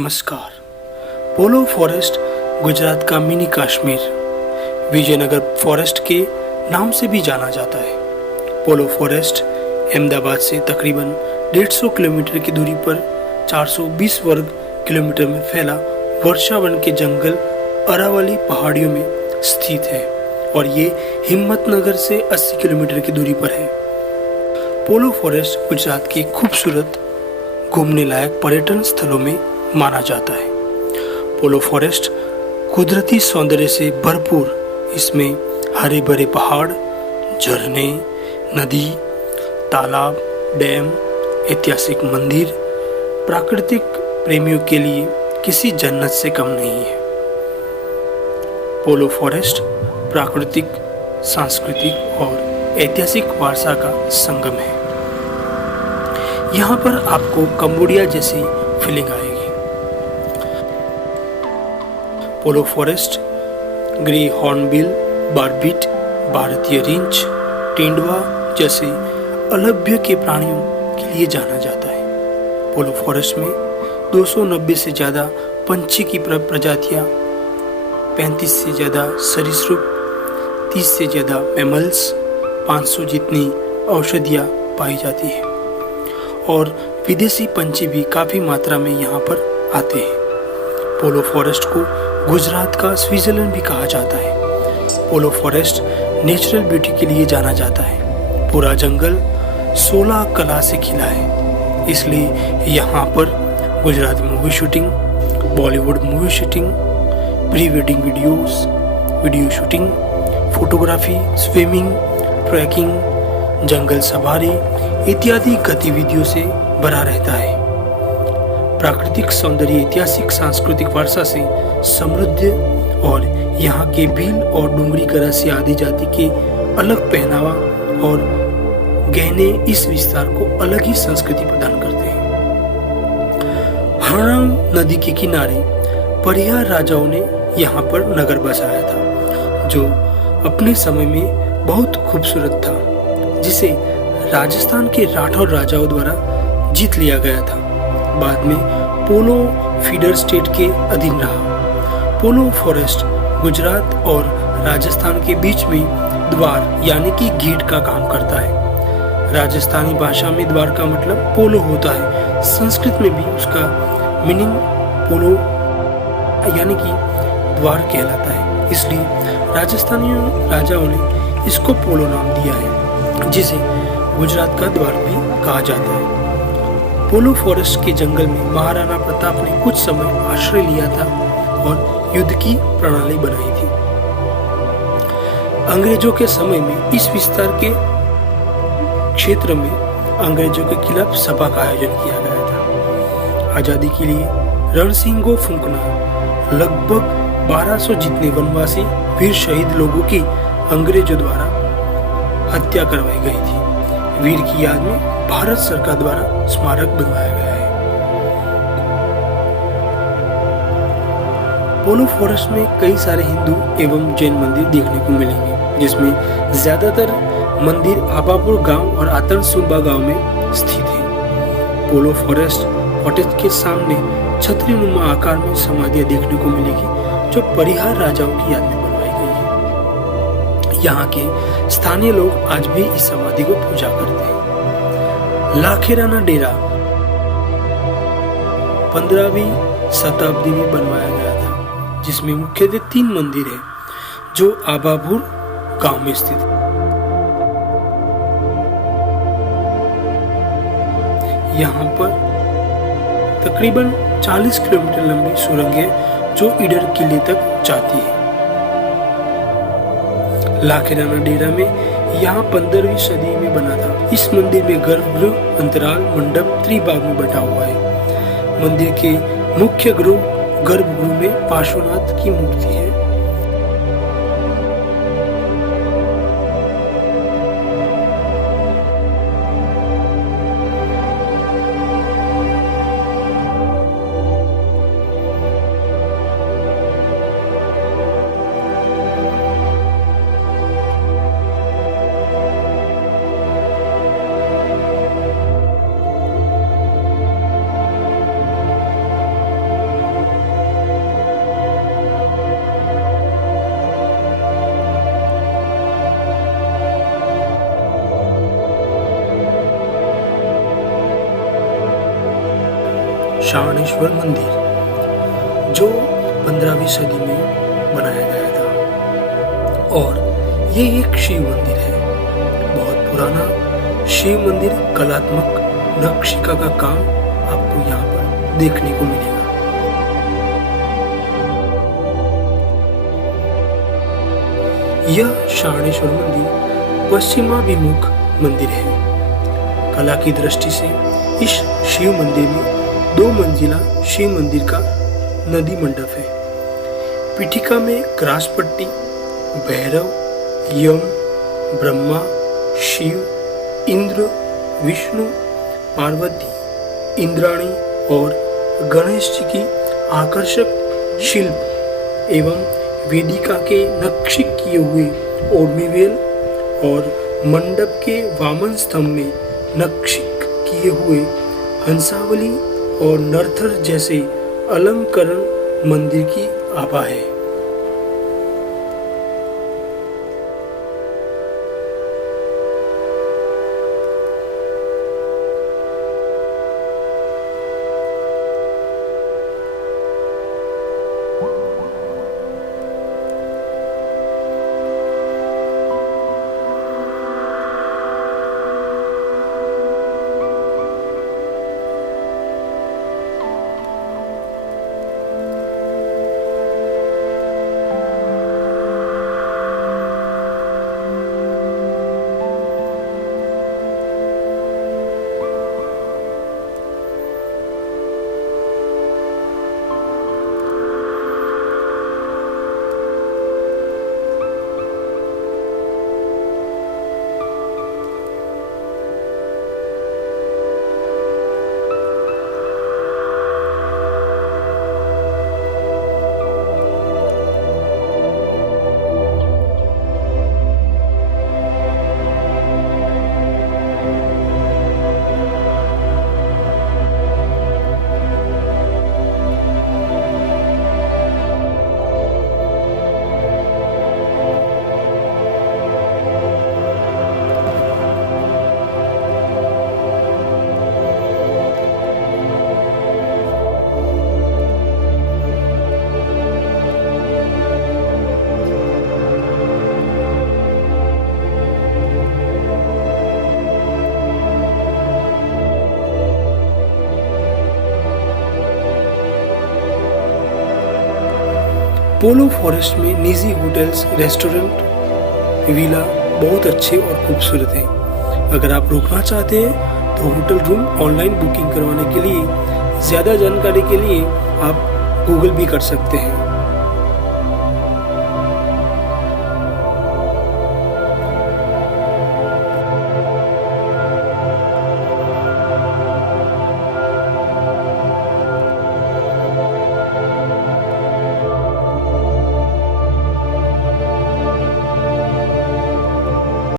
नमस्कार। पोलो फॉरेस्ट गुजरात का mini Kashmir Vijayanagar forest के नाम से भी जाना जाता है। पोलो फॉरेस्ट अहमदाबाद से तकरीबन 150 किलोमीटर की दूरी पर 420 वर्ग किलोमीटर में फैला वर्षावन के जंगल अरावली पहाड़ियों में स्थित है और ये हिम्मतनगर से 80 किलोमीटर की दूरी पर है। पोलो फॉरेस्ट गुजरात के खूबसूरत घूमने लायक पर्यटन स्थलों में माना जाता है। पोलो फॉरेस्ट कुदरती सौंदर्य से भरपूर, इसमें हरे भरे पहाड़, झरने, नदी, तालाब, डैम, ऐतिहासिक मंदिर प्राकृतिक प्रेमियों के लिए किसी जन्नत से कम नहीं है। पोलो फॉरेस्ट प्राकृतिक, सांस्कृतिक और ऐतिहासिक वारसा का संगम है। यहाँ पर आपको कंबोडिया जैसी फीलिंग आएगी। पोलो फॉरेस्ट ग्रे हॉर्नबिल, बारबीट, भारतीय रिंच, तेंदुआ जैसे अलभ्य के प्राणियों के लिए जाना जाता है। पोलो फॉरेस्ट में 290 से ज़्यादा पंछी की प्रजातियाँ, 35 से ज़्यादा सरीसृप, 30 से ज़्यादा मैमल्स, 500 जितनी औषधियाँ पाई जाती है और विदेशी पंछी भी काफ़ी मात्रा में यहाँ पर आते हैं। पोलो फॉरेस्ट को गुजरात का स्विट्जरलैंड भी कहा जाता है। पोलो फॉरेस्ट नेचुरल ब्यूटी के लिए जाना जाता है। पूरा जंगल 16 कला से खिला है, इसलिए यहाँ पर Gujarati movie shooting, Bollywood movie shooting, pre wedding video shooting, photography, swimming, trekking, जंगल सवारी इत्यादि गतिविधियों से भरा रहता है। प्राकृतिक सौंदर्य, ऐतिहासिक सांस्कृतिक वारसा से समृद्ध और यहाँ के भील और डूंगरी गरासिया आदि जाति के अलग पहनावा और गहने इस विस्तार को अलग ही संस्कृति प्रदान करते हैं। हरम नदी के किनारे परिहार राजाओं ने यहाँ पर नगर बसाया था, जो अपने समय में बहुत खूबसूरत था, जिसे राजस्थान के राठौर राजाओं द्वारा जीत लिया गया था। बाद में पोलो फीडर स्टेट के अधीन रहा। पोलो फॉरेस्ट गुजरात और राजस्थान के बीच में द्वार यानी कि गेट का काम करता है। राजस्थानी भाषा में द्वार का मतलब पोलो होता है। संस्कृत में भी उसका मीनिंग पोलो यानी कि द्वार कहलाता है, इसलिए राजस्थानी राजाओं ने इसको पोलो नाम दिया है, जिसे गुजरात का द्वार भी कहा जाता है। पोलो फॉरेस्ट के जंगल में महाराणा प्रताप ने कुछ समय आश्रय लिया था और युद्ध की प्रणाली बनाई थी। अंग्रेजों के समय में इस विस्तार के क्षेत्र में अंग्रेजों के खिलाफ सभा का आयोजन किया गया था। आजादी के लिए रणसिंगो फुंकना लगभग 1200 जितने वनवासी वीर शहीद लोगों की अंग्रेजों द्वारा हत्या करवाई गई थी। वीर की याद में भारत सरकार द्वारा स्मारक बनवाया गया है। पोलो फॉरेस्ट में कई सारे हिंदू एवं जैन मंदिर देखने को मिलेंगे, जिसमें ज्यादातर मंदिर आबापुर गांव और आतनसुंबा गांव में स्थित है। पोलो फॉरेस्ट कॉटेज के सामने छतरी नुमा आकार में समाधियां देखने को मिलेगी, जो परिहार राजाओं की याद में बनवाई गई है। यहाँ के स्थानीय लोग आज भी इस समाधि को पूजा करते हैं। लाखेराना डेरा 15वीं शताब्दी में बनवाया गया था, जिसमें मुख्यतः 3 मंदिर है, जो आबापुर गांव में स्थित है। यहाँ पर तकरीबन 40 किलोमीटर लंबी सुरंग है, जो ईडर किले तक जाती है। लाखेराना डेरा में यहाँ 15वीं सदी में बना था। इस मंदिर में गर्भगृह, अंतराल, मंडप त्रिभाग में बटा हुआ है। मंदिर के मुख्य गर्भगृह में पार्श्वनाथ की मूर्ति है। शाणेश्वर मंदिर, जो 15वीं सदी में बनाया गया था। और ये एक शिव मंदिर है, बहुत पुराना शिव मंदिर। कलात्मक नक्शिका का काम आपको यहाँ पर देखने को मिलेगा। यह शाणेश्वर मंदिर पश्चिमाभिमुख मंदिर है। कला की दृष्टि से इस शिव मंदिर में 2 मंजिला शिव मंदिर का नदी मंडप है। पीठिका में ग्रास पट्टी, भैरव, यम, ब्रह्मा, शिव, इंद्र, विष्णु, पार्वती, इंद्राणी और गणेश जी की आकर्षक शिल्प एवं वेदिका के नक्शिक किए हुए ओर्मीवेल और मंडप के वामन स्तंभ में नक्शिक किए हुए हंसावली और नरथर जैसे अलंकरण मंदिर की आभा है। पोलो फॉरेस्ट में निजी होटल्स, रेस्टोरेंट, विला बहुत अच्छे और खूबसूरत हैं। अगर आप रुकना चाहते हैं तो होटल रूम ऑनलाइन बुकिंग करवाने के लिए, ज़्यादा जानकारी के लिए आप गूगल भी कर सकते हैं।